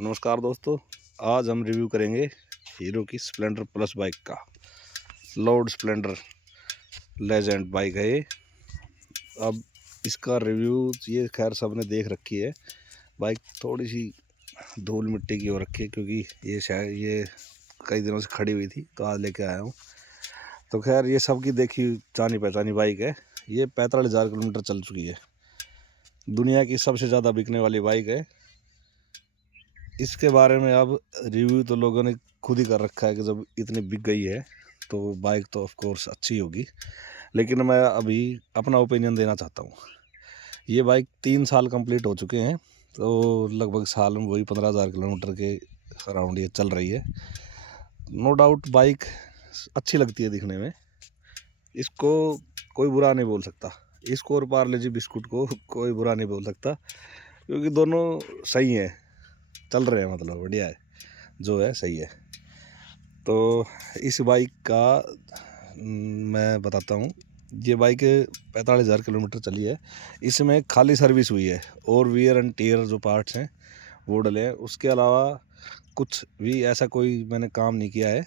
नमस्कार दोस्तों, आज हम रिव्यू करेंगे हीरो की स्प्लेंडर प्लस बाइक का। लोड स्प्लेंडर लेजेंड बाइक है ये। अब इसका रिव्यू ये खैर सबने देख रखी है। बाइक थोड़ी सी धूल मिट्टी की हो रखी है क्योंकि ये शायद ये कई दिनों से खड़ी हुई थी, तो आज लेके आया हूँ। तो खैर ये सबकी देखी जानी पहचानी बाइक है। ये 45,000 किलोमीटर चल चुकी है। दुनिया की सबसे ज़्यादा बिकने वाली बाइक है। इसके बारे में अब रिव्यू तो लोगों ने खुद ही कर रखा है कि जब इतनी बिक गई है तो बाइक तो ऑफ कोर्स अच्छी होगी, लेकिन मैं अभी अपना ओपिनियन देना चाहता हूँ। ये बाइक 3 साल कंप्लीट हो चुके हैं, तो लगभग साल में वही 15,000 किलोमीटर के अराउंड ये चल रही है। नो डाउट बाइक अच्छी लगती है दिखने में, इसको कोई बुरा नहीं बोल सकता। इसको और पार्ले जी बिस्कुट को कोई बुरा नहीं बोल सकता क्योंकि दोनों सही हैं, चल रहे हैं, मतलब बढ़िया है, जो है सही है। तो इस बाइक का मैं बताता हूँ। ये बाइक 45,000 किलोमीटर चली है। इसमें खाली सर्विस हुई है और वियर एंड टियर जो पार्ट्स हैं वो डले हैं। उसके अलावा कुछ भी ऐसा कोई मैंने काम नहीं किया है।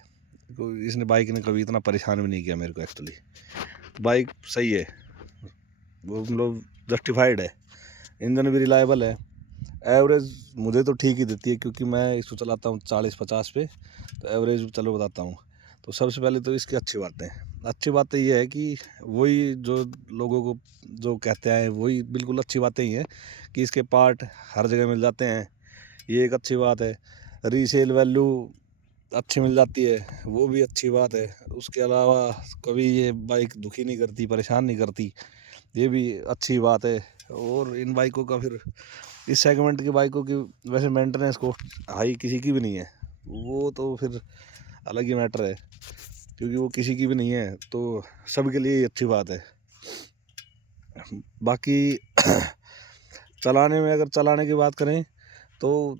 इसने बाइक ने कभी इतना परेशान भी नहीं किया मेरे को। एक्चुअली बाइक सही है, वो मतलब जस्टिफाइड है। इंजन भी रिलायबल है। एवरेज मुझे तो ठीक ही देती है क्योंकि मैं इसको चलाता हूँ 40-50 पे, तो एवरेज चलो बताता हूँ। तो सबसे पहले तो इसकी अच्छी बातें ये है कि वही जो लोगों को जो कहते हैं वही बिल्कुल अच्छी बातें ही हैं कि इसके पार्ट हर जगह मिल जाते हैं। ये एक अच्छी बात है। रीसेल वैल्यू अच्छी मिल जाती है, वो भी अच्छी बात है। उसके अलावा कभी ये बाइक दुखी नहीं करती, परेशान नहीं करती, ये भी अच्छी बात है। और इन बाइकों का फिर इस सेगमेंट की बाइकों की वैसे मेंटेनेंस कॉस्ट हाई किसी की भी नहीं है, वो तो फिर अलग ही मैटर है क्योंकि वो किसी की भी नहीं है, तो सबके लिए अच्छी बात है। बाकी चलाने की बात करें तो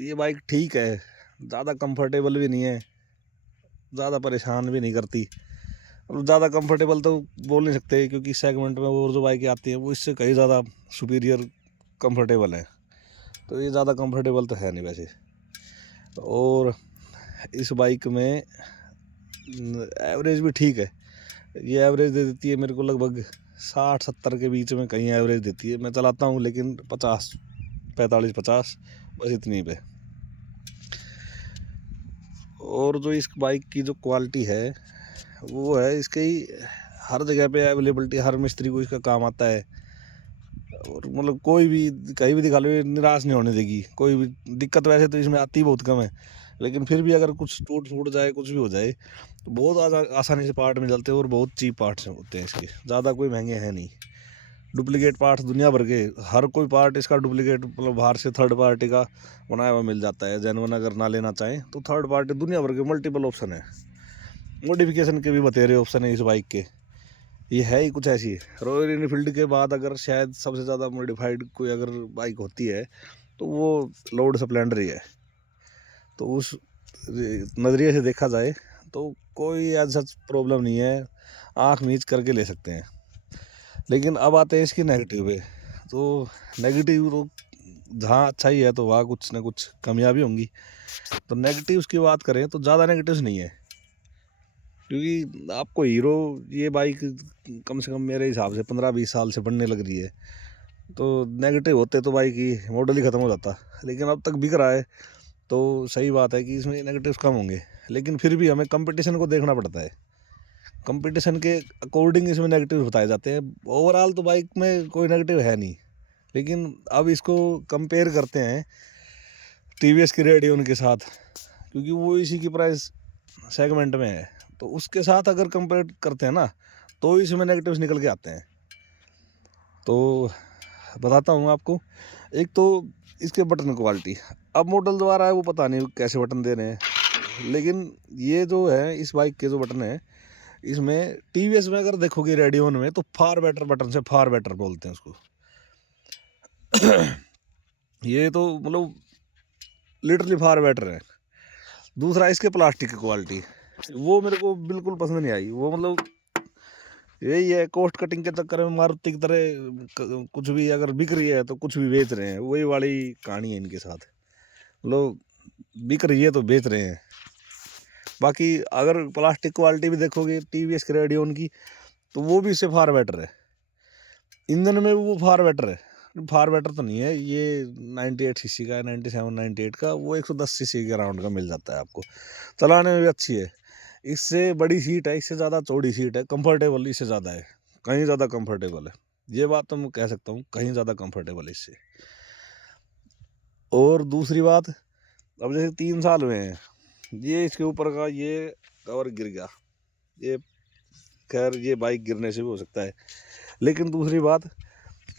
ये बाइक ठीक है, ज़्यादा कंफर्टेबल भी नहीं है, ज़्यादा परेशान भी नहीं करती। और ज़्यादा कंफर्टेबल तो बोल नहीं सकते क्योंकि सेगमेंट में और जो बाइकें आती हैं वो इससे कहीं ज़्यादा सुपीरियर कंफर्टेबल है, तो ये ज़्यादा कंफर्टेबल तो है नहीं वैसे। और इस बाइक में एवरेज भी ठीक है। ये एवरेज दे देती है मेरे को लगभग 60-70 के बीच में कहीं एवरेज देती है। मैं चलाता हूँ लेकिन 45-50 बस इतनी पे। और जो इस बाइक की जो क्वालिटी है वो है इसकी हर जगह पे अवेलेबिलिटी, हर मिस्त्री को इसका काम आता है। और मतलब कोई भी कहीं भी दिखा लो ये निराश नहीं होने देगी। कोई भी दिक्कत वैसे तो इसमें आती बहुत कम है, लेकिन फिर भी अगर कुछ टूट फूट जाए, कुछ भी हो जाए, तो बहुत आसानी से पार्ट मिल जाते हैं और बहुत चीप पार्ट्स होते हैं इसके, ज़्यादा कोई महंगे हैं नहीं। डुप्लीकेट पार्ट्स दुनिया भर के, हर कोई पार्ट इसका डुप्लीकेट मतलब बाहर से थर्ड पार्टी का बनाया हुआ मिल जाता है। जेन्युइन अगर ना लेना चाहें तो थर्ड पार्टी दुनिया भर के मल्टीपल ऑप्शन है। मॉडिफिकेशन के भी बतेरे ऑप्शन है इस बाइक के। ये है ही कुछ ऐसी। रॉयल इनफील्ड के बाद अगर शायद सबसे ज़्यादा मॉडिफाइड कोई अगर बाइक होती है तो वो लोड स्प्लेंडर ही है। तो उस नज़रिए से देखा जाए तो कोई ऐसा प्रॉब्लम नहीं है, आँख मीच करके ले सकते हैं। लेकिन अब आते हैं इसकी नेगेटिव पे। तो नेगेटिव तो जहाँ अच्छा ही है तो वहाँ कुछ ना कुछ कमियां भी होंगी। तो नेगेटिव्स की बात करें तो ज़्यादा नेगेटिव्स नहीं है क्योंकि आपको हीरो ये बाइक कम से कम मेरे हिसाब से 15-20 साल से बनने लग रही है। तो नेगेटिव होते तो बाइक की मॉडल ही ख़त्म हो जाता, लेकिन अब तक बिक रहा है तो सही बात है कि इसमें नेगेटिव्स कम होंगे। लेकिन फिर भी हमें कंपटीशन को देखना पड़ता है। कंपटीशन के अकॉर्डिंग इसमें नेगेटिव बताए जाते हैं। ओवरऑल तो बाइक में कोई नेगेटिव है नहीं, लेकिन अब इसको कंपेयर करते हैं टीवीएस की रेडियन के साथ क्योंकि वो इसी की प्राइस सेगमेंट में है। तो उसके साथ अगर कंपेयर करते हैं ना तो इसमें नेगेटिव्स निकल के आते हैं। तो बताता हूँ आपको। एक तो इसके बटन क्वालिटी, अब मॉडल दोबारा है वो पता नहीं कैसे बटन दे रहे हैं, लेकिन ये जो है इस बाइक के जो बटन है इसमें टीवीएस में अगर देखोगे रेडियन में तो फार बेटर बटन से फार बेटर बोलते हैं उसको। ये तो मतलब लिटरली फार बेटर है। दूसरा इसके प्लास्टिक की क्वालिटी, वो मेरे को बिल्कुल पसंद नहीं आई। वो मतलब यही है, कॉस्ट कटिंग के चक्कर में मारुति की तरह कुछ भी अगर बिक रही है तो कुछ भी बेच रहे हैं, वही वाली कहानी है इनके साथ। मतलब बिक रही है तो बेच रहे हैं। बाकी अगर प्लास्टिक क्वालिटी भी देखोगे टीवीएस की रेडियन की, तो वो भी इससे फार बेटर है। इंजन में वो फार बेटर है, फार बेटर तो नहीं है ये। 98 सीसी का है, 97 98 का, वो 110 सीसी के राउंड का मिल जाता है आपको। चलाने में भी अच्छी है। इससे बड़ी सीट है, इससे ज़्यादा चौड़ी सीट है, कंफर्टेबल इससे ज़्यादा है, कहीं ज़्यादा कंफर्टेबल है। ये बात तो मैं कह सकता हूँ, कहीं ज़्यादा कंफर्टेबल है इससे। और दूसरी बात, अब जैसे 3 साल हुए हैं, ये इसके ऊपर का ये कवर गिर गया, ये खैर ये बाइक गिरने से भी हो सकता है। लेकिन दूसरी बात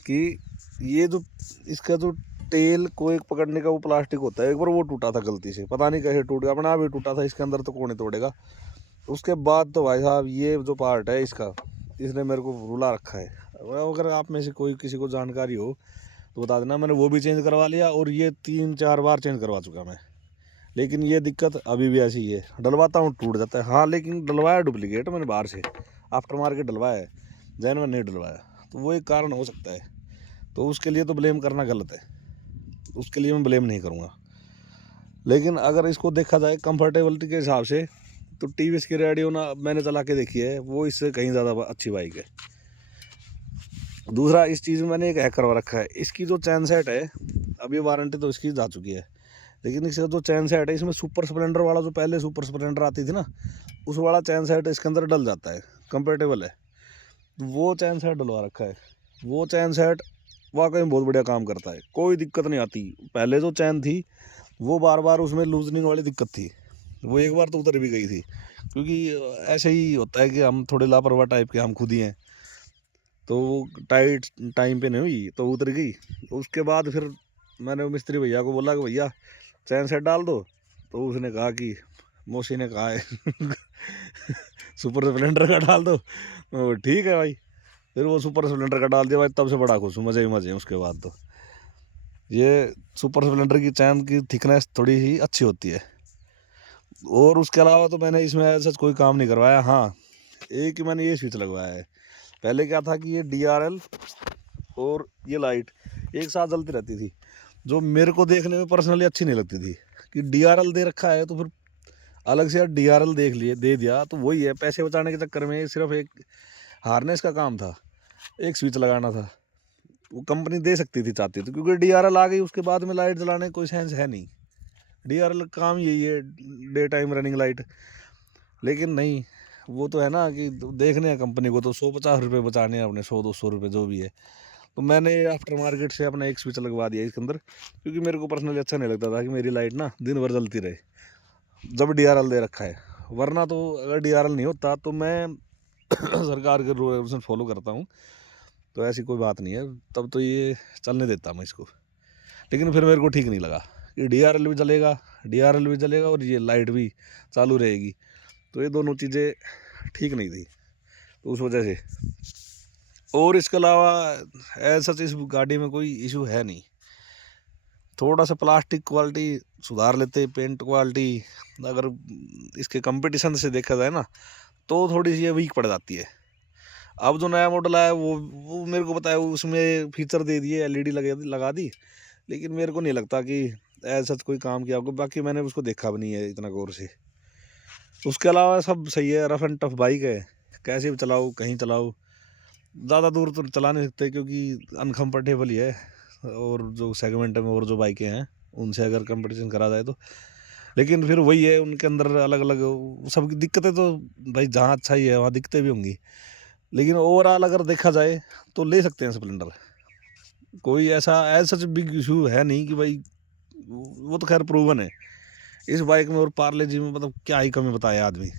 कि ये जो इसका जो टेल को एक पकड़ने का वो प्लास्टिक होता है, एक बार वो टूटा था गलती से, पता नहीं कैसे टूट गया, अपने आप ही टूटा था, इसके अंदर तो कौन ही तोड़ेगा। उसके बाद तो भाई साहब ये जो पार्ट है इसका, इसने मेरे को रुला रखा है। अगर आप में से कोई किसी को जानकारी हो तो बता देना। मैंने वो भी चेंज करवा लिया और ये 3-4 बार चेंज करवा चुका मैं, लेकिन ये दिक्कत अभी भी ऐसी ही है। डलवाता हूँ टूट जाता है। हाँ, लेकिन डलवाया डुप्लीकेट मैंने बाहर से, आफ्टर मार्केट डलवाया है, जेन्युइन नहीं डलवाया, तो वो एक कारण हो सकता है। तो उसके लिए तो ब्लेम करना गलत है, उसके लिए मैं ब्लेम नहीं करूँगा। लेकिन अगर इसको देखा जाए कंफर्टेबिलिटी के हिसाब से, तो टीवीएस की रेडियो ना मैंने चला के देखी है, वो इससे कहीं ज़्यादा अच्छी बाइक है। दूसरा, इस चीज़ में मैंने एक हैक करवा रखा है, इसकी जो चैन सेट है, अभी वारंटी तो इसकी जा चुकी है, लेकिन इसका जो चैन सेट है, इसमें सुपर स्प्लेंडर वाला जो पहले सुपर स्प्लेंडर आती थी ना, उस वाला चैन सेट इसके अंदर डल जाता है, कंपेटेबल है। वो चैन सेट डलवा रखा है। वो चैन सेट वाकई में बहुत बढ़िया काम करता है, कोई दिक्कत नहीं आती। पहले जो चैन थी वो बार बार उसमें लूजनिंग वाली दिक्कत थी, वो एक बार तो उतर भी गई थी, क्योंकि ऐसे ही होता है कि हम थोड़े लापरवाह टाइप के हम खुद ही हैं। तो वो टाइट टाइम पे नहीं हुई तो उतर गई। उसके बाद फिर मैंने मिस्त्री भैया को बोला कि भैया चैन सेट डाल दो, तो उसने कहा कि मौसी ने कहा है सुपर स्प्लेंडर का डाल दो। ठीक है भाई, फिर वो सुपर स्प्लेंडर का डाल दिया भाई, तब से बड़ा खुश हूँ, मज़े ही मज़े हैं उसके बाद तो। ये सुपर स्प्लेंडर की चैन की थिकनेस थोड़ी ही अच्छी होती है। और उसके अलावा तो मैंने इसमें ऐसा कोई काम नहीं करवाया। हाँ, एक ही मैंने ये स्विच लगवाया है। पहले क्या था कि ये DRL और ये लाइट एक साथ जलती रहती थी, जो मेरे को देखने में पर्सनली अच्छी नहीं लगती थी। कि DRL दे रखा है तो फिर अलग से यार DRL देख लिए दे दिया, तो वही है, पैसे बचाने के चक्कर में सिर्फ एक हार्नेस का काम था, एक स्विच लगाना था। वो कंपनी दे सकती थी, चाहती थी, क्योंकि DRL आ गई उसके बाद में लाइट जलाने का कोई सेंस है नहीं। DRL काम यही है, डे टाइम रनिंग लाइट। लेकिन नहीं, वो तो है ना कि देखने हैं कंपनी को तो 150 रुपये बचाने हैं अपने, 100-200 रुपये जो भी है। तो मैंने आफ्टर मार्केट से अपना एक स्विच लगवा दिया इसके अंदर, क्योंकि मेरे को पर्सनली अच्छा नहीं लगता था कि मेरी लाइट ना दिन भर जलती रहे जब DRL दे रखा है। वरना तो अगर DRL नहीं होता तो मैं सरकार के रूल रेगुलेशन फॉलो करता हूँ, तो ऐसी कोई बात नहीं है, तब तो ये चलने देता मैं इसको। लेकिन फिर मेरे को ठीक नहीं लगा कि DRL भी जलेगा और ये लाइट भी चालू रहेगी, तो ये दोनों चीज़ें ठीक नहीं थी, तो उस वजह से। और इसके अलावा ऐसा इस गाड़ी में कोई इशू है नहीं। थोड़ा सा प्लास्टिक क्वालिटी सुधार लेते, पेंट क्वालिटी अगर इसके कंपटीशन से देखा जाए ना, तो थोड़ी सी ये वीक पड़ जाती है। अब जो नया मॉडल आया वो मेरे को पता है, उसमें फीचर दे दिए, LED लगा दी, लेकिन मेरे को नहीं लगता कि ऐसा कोई काम किया होगा। बाकी मैंने उसको देखा भी नहीं है इतना गौर से। उसके अलावा सब सही है, रफ एंड टफ बाइक है, कैसे भी चलाओ, कहीं चलाओ। ज़्यादा दूर तो चला नहीं सकते क्योंकि अनकम्फर्टेबल ही है। और जो सेगमेंट में और जो बाइकें हैं उनसे अगर कंपटीशन करा जाए तो, लेकिन फिर वही है, उनके अंदर अलग अलग सब दिक्कतें तो भाई, जहाँ अच्छा ही है वहाँ दिक्कतें भी होंगी। लेकिन ओवरऑल अगर देखा जाए तो ले सकते हैं स्प्लेंडर। कोई ऐसा बिग इशू है नहीं कि भाई, वो तो खैर प्रूवन है इस बाइक में। और पार्ले जी में मतलब क्या ही कमी बताए आदमी,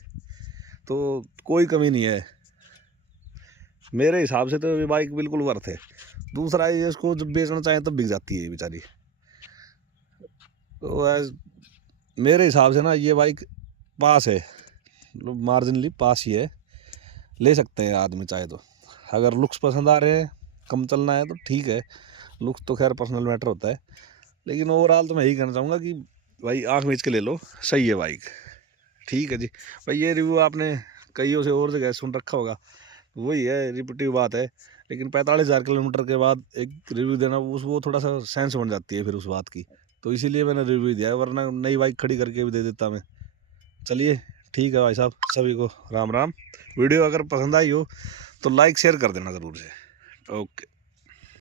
तो कोई कमी नहीं है मेरे हिसाब से, तो ये बाइक बिल्कुल वर्थ है। दूसरा ये, इसको जब बेचना चाहें तब बिक जाती है बेचारी। तो मेरे हिसाब से ना ये बाइक पास है, मार्जिनली पास ही है, ले सकते हैं आदमी चाहे तो। अगर लुक्स पसंद आ रहे हैं, कम चलना है तो ठीक है, लुक्स तो खैर पर्सनल मैटर होता है। लेकिन ओवरऑल तो मैं यही कहना चाहूँगा कि भाई आँख मीच के ले लो, सही है बाइक। ठीक है जी भाई, ये रिव्यू आपने कईयों से और जगह सुन रखा होगा, वही है, रिपीटिव बात है। लेकिन 45,000 किलोमीटर के बाद एक रिव्यू देना, उस वो थोड़ा सा सेंस बन जाती है फिर उस बात की। तो इसीलिए मैंने रिव्यू दिया है, वरना नई बाइक खड़ी करके भी दे देता मैं। चलिए ठीक है भाई साहब, सभी को राम राम। वीडियो अगर पसंद आई हो तो लाइक शेयर कर देना ज़रूर से। ओके।